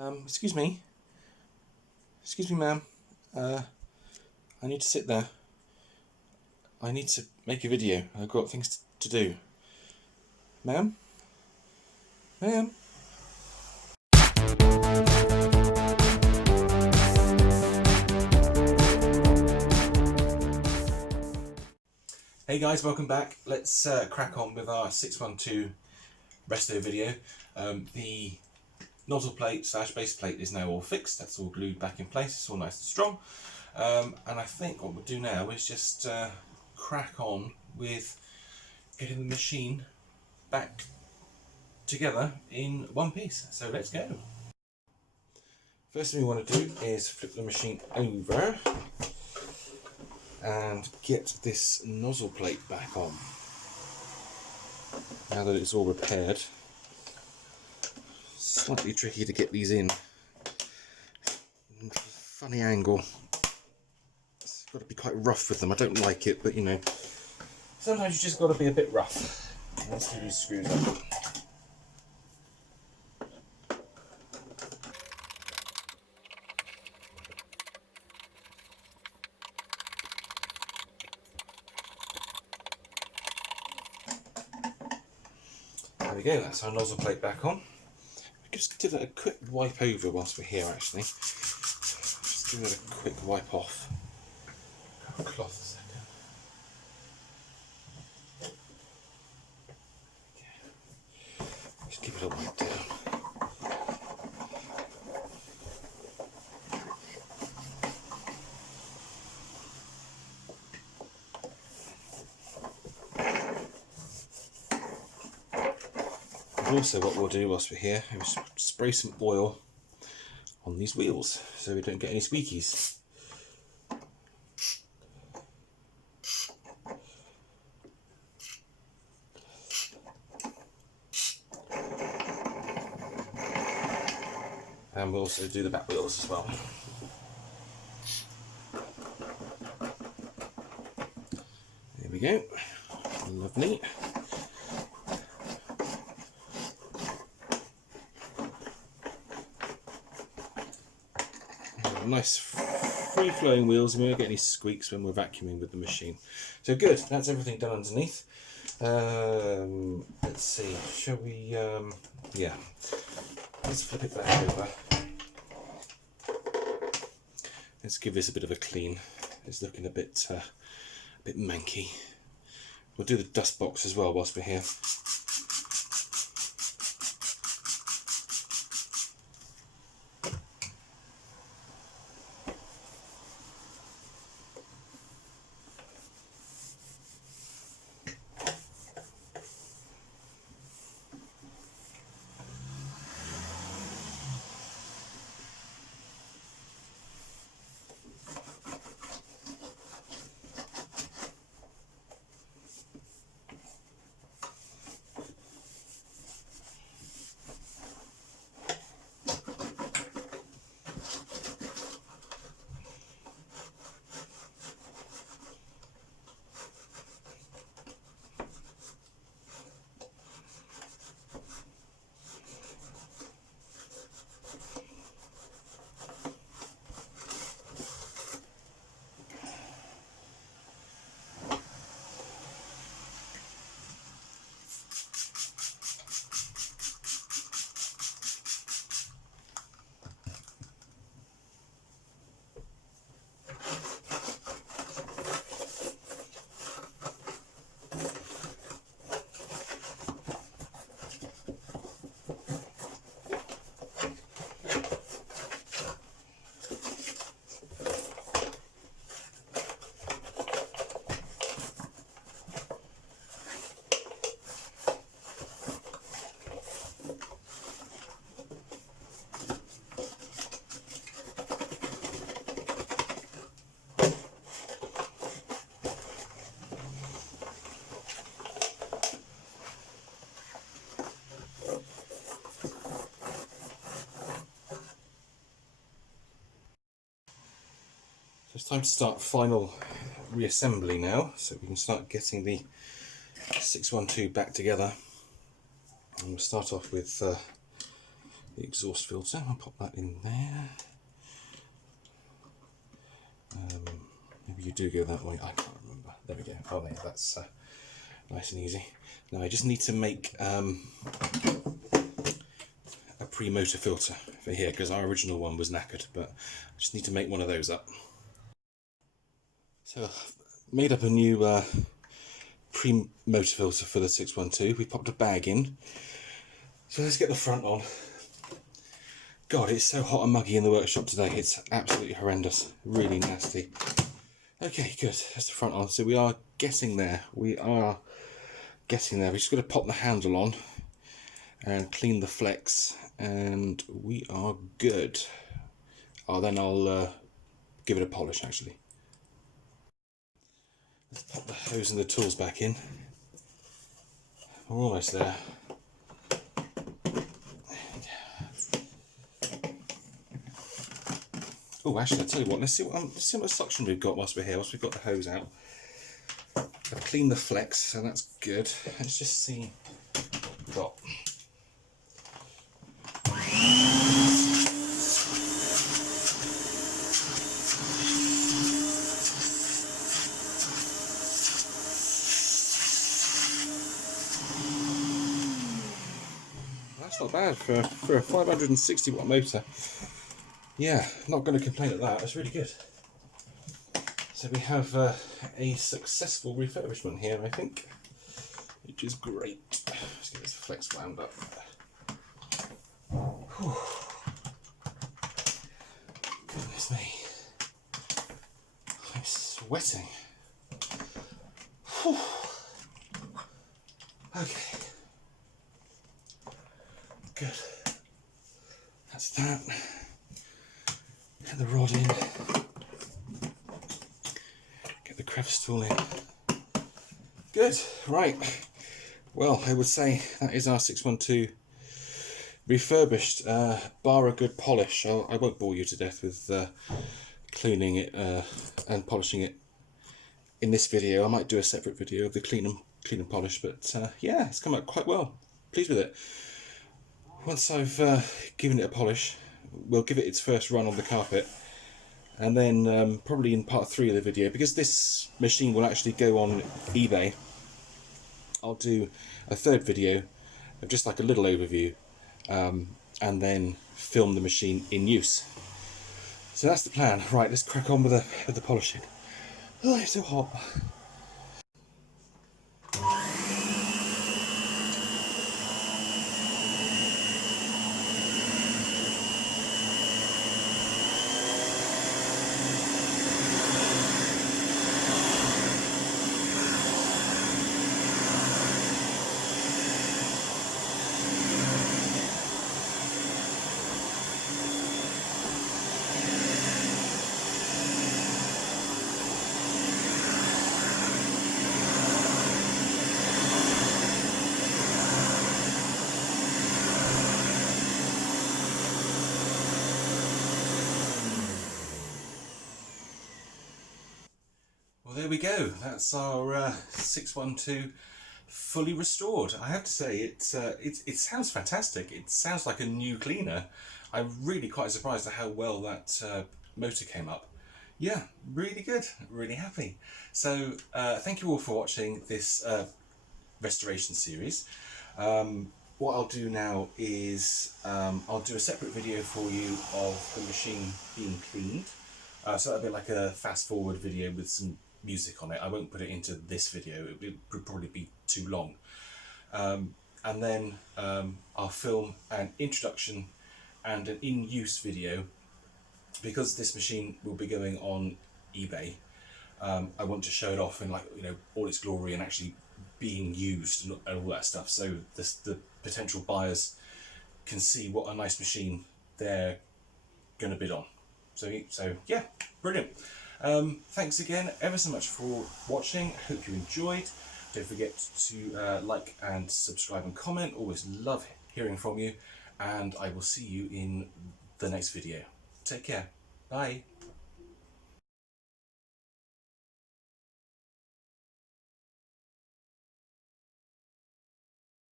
Excuse me. Excuse me, ma'am. I need to sit there. I need to make a video. I've got things to do. Ma'am? Ma'am? Hey guys, welcome back. Let's crack on with our 612 resto video. The nozzle plate / base plate is now all fixed. That's all glued back in place. It's all nice and strong. And I think what we'll do now is just crack on with getting the machine back together in one piece. So let's go. First thing we want to do is flip the machine over and get this nozzle plate back on. Now that it's all repaired. Slightly tricky to get these in. Funny angle. It's got to be quite rough with them. I don't like it, but you know, sometimes you just got to be a bit rough. Let's do these screws up. There we go, that's our nozzle plate back on. Just give it a quick wipe over whilst we're here actually. Just give it a quick wipe off. Grab a cloth a second. Okay. Just give it a wipe down. Also, what we'll do whilst we're here is spray some oil on these wheels so we don't get any squeakies. And we'll also do the back wheels as well. There we go. Lovely. Nice free-flowing wheels, and we won't get any squeaks when we're vacuuming with the machine. So good, that's everything done underneath. Let's see, shall we, yeah, let's flip it back over. Let's give this a bit of a clean. It's looking a bit manky. We'll do the dust box as well whilst we're here. So it's time to start final reassembly now, so we can start getting the 612 back together. And we'll start off with the exhaust filter. I'll pop that in there. Maybe you do go that way. I can't remember. There we go. Oh, yeah, that's nice and easy. Now I just need to make a pre-motor filter for here because our original one was knackered, but I just need to make one of those up. So I've made up a new pre-motor filter for the 612. We popped a bag in. So let's get the front on. God, it's so hot and muggy in the workshop today. It's absolutely horrendous. Really nasty. Okay, good. That's the front on. So we are getting there. We are getting there. We're just going to pop the handle on and clean the flex, and we are good. Oh, then I'll give it a polish actually. Let's pop the hose and the tools back in. We're almost there. Oh, actually, I'll tell you what, let's see what suction we've got whilst we're here, whilst we've got the hose out. I've cleaned the flex, so that's good. Let's just see what we've got. That's not bad for a 560 watt motor. Yeah, not going to complain at that. That's really good. So we have a successful refurbishment here, I think, which is great. Let's get this flex wound up. Whew. Goodness me, I'm sweating. Whew. Okay, good. That's that. Get the rod in. Get the crevice tool in. Good, right. Well, I would say that is our 612 refurbished, bar a good polish. I won't bore you to death with cleaning it and polishing it in this video. I might do a separate video of the clean and polish, but yeah, it's come out quite well. Pleased with it. Once I've given it a polish, we'll give it its first run on the carpet, and then probably in part 3 of the video, because this machine will actually go on eBay, I'll do a third video of just like a little overview, and then film the machine in use. So that's the plan. Right, let's crack on with the polishing. Oh, it's so hot. Well, there we go. That's our 612 fully restored. I have to say, it sounds fantastic. It sounds like a new cleaner. I'm really quite surprised at how well that motor came up. Yeah, really good. Really happy. So thank you all for watching this restoration series. What I'll do now is I'll do a separate video for you of the machine being cleaned. So that'll be like a fast forward video with some music on it. I won't put it into this video, it would probably be too long. And then I'll film an introduction and an in-use video. Because this machine will be going on eBay, I want to show it off in, like, you know, all its glory and actually being used and all that stuff, so the potential buyers can see what a nice machine they're going to bid on. So yeah, brilliant. Thanks again ever so much for watching. Hope you enjoyed. Don't forget to like and subscribe and comment. Always love hearing from you, and I will see you in the next video. Take care. Bye.